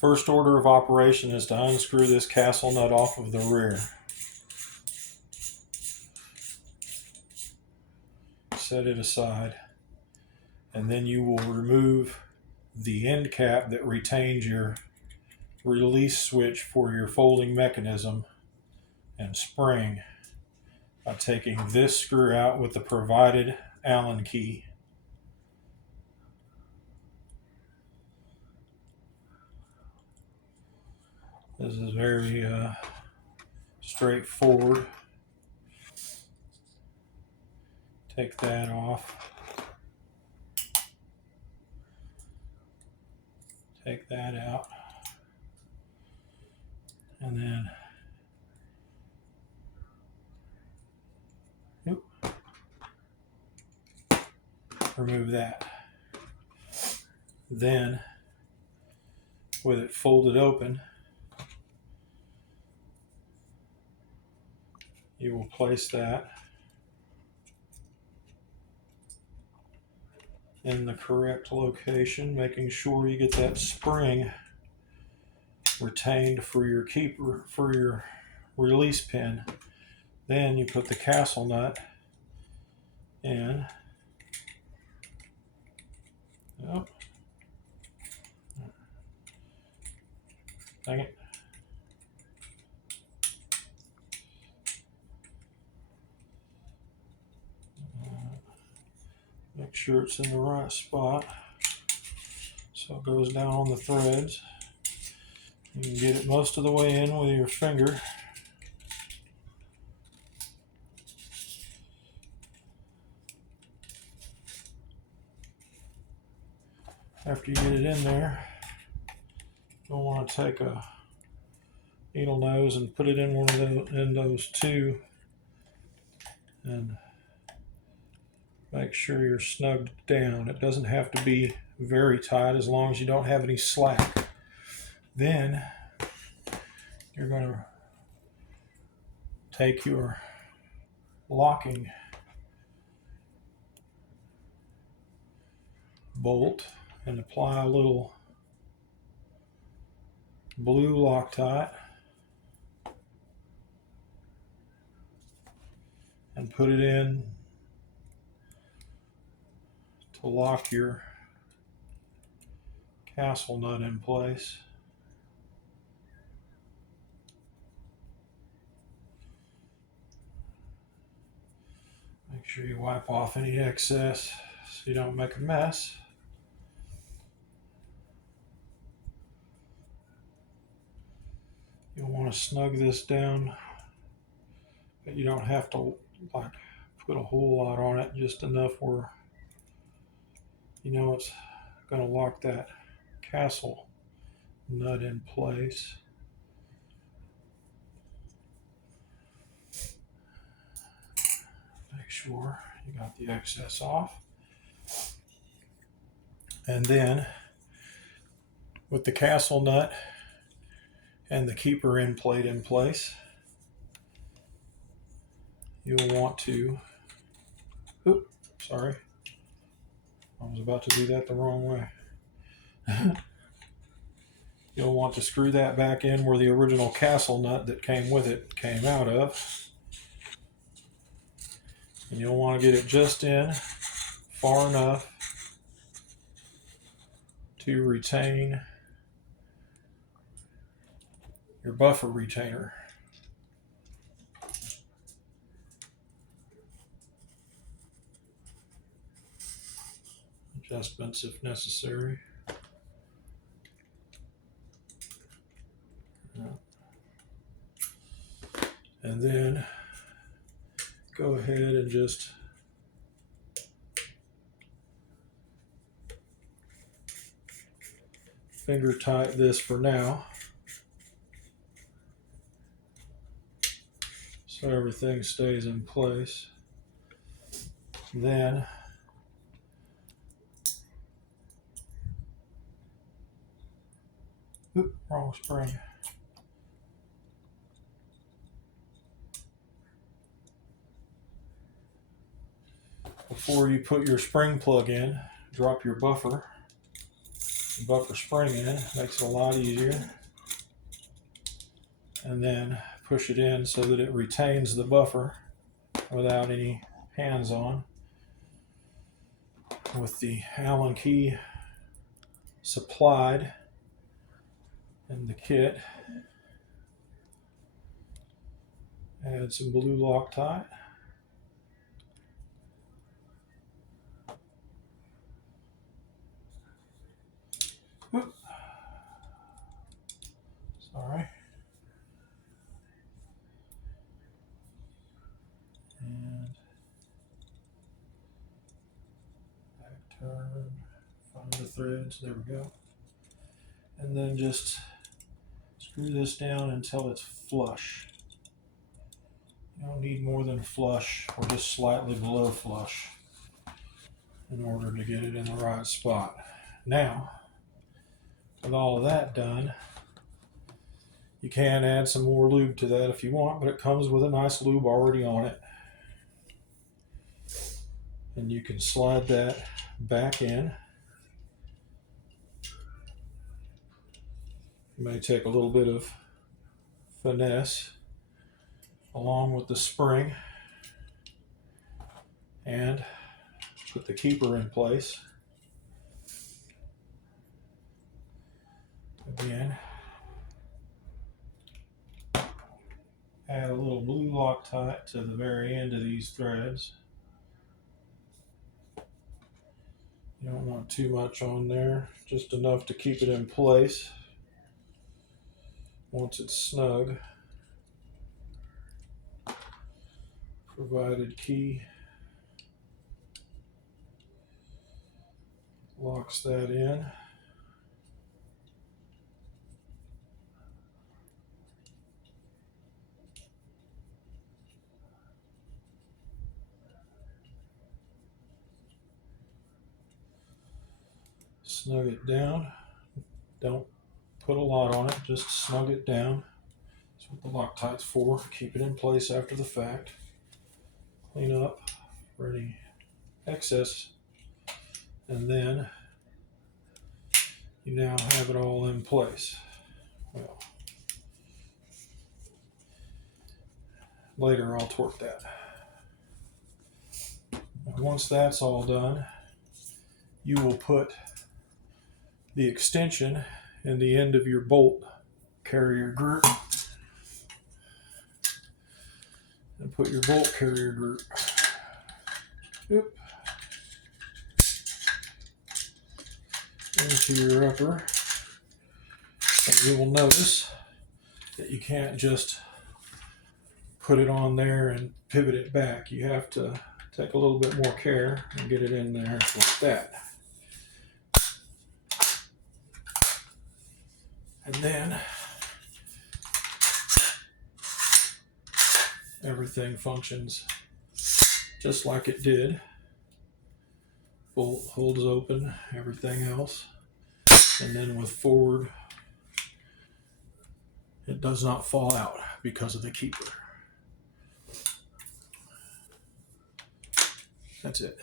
First order of operation is to unscrew this castle nut off of the rear. Set it aside, and then you will remove the end cap that retains your release switch for your folding mechanism and spring by taking this screw out with the provided Allen key. This is very straightforward. Take that off. Take that out. And then remove that. Then, with it folded open, you will place that in the correct location, making sure you get that spring retained for your keeper, for your release pin. Then you put the castle nut in. Oh. Dang it. Make sure it's in the right spot so it goes down on the threads. You can get it most of the way in with your finger. After you get it in there, you'll want to take a needle nose and put it in one of those two, and make sure you're snugged down. It doesn't have to be very tight as long as you don't have any slack. Then you're going to take your locking bolt and apply a little blue Loctite and put it in to lock your castle nut in place. Make sure you wipe off any excess so you don't make a mess. You'll want to snug this down, but you don't have to like put a whole lot on it, just enough where you know it's going to lock that castle nut in place. Make sure you got the excess off. And then with the castle nut and the keeper end plate in place, you'll want to, sorry, I was about to do that the wrong way. You'll want to screw that back in where the original castle nut that came with it came out of. And you'll want to get it just in far enough to retain your buffer retainer. Adjustments if necessary. And then go ahead and just finger tight this for now, so everything stays in place. Then wrong spring. Before you put your spring plug in, drop your buffer the buffer spring in, makes it a lot easier. And then push it in so that it retains the buffer without any hands on. With the Allen key supplied in the kit, add some blue Loctite. Whoop. Sorry. And back turn, find the threads, there we go. And then just screw this down until it's flush. You don't need more than flush or just slightly below flush in order to get it in the right spot. Now, with all of that done, you can add some more lube to that if you want, but it comes with a nice lube already on it. And you can slide that back in. It may take a little bit of finesse along with the spring, and put the keeper in place. Again, add a little blue Loctite to the very end of these threads. You don't want too much on there, just enough to keep it in place once it's snug. Provided key locks that in. Snug it down. Don't put a lot on it, just snug it down. That's what the Loctite's for. Keep it in place after the fact. Clean up for any excess, and then you now have it all in place. Well, later I'll torque that. And once that's all done, you will put the extension in the end of your bolt carrier group, and put your bolt carrier group into your upper. And you will notice that you can't just put it on there and pivot it back. You have to take a little bit more care and get it in there like that. And then everything functions just like it did. Bolt holds open, everything else. And then with forward, it does not fall out because of the keeper. That's it.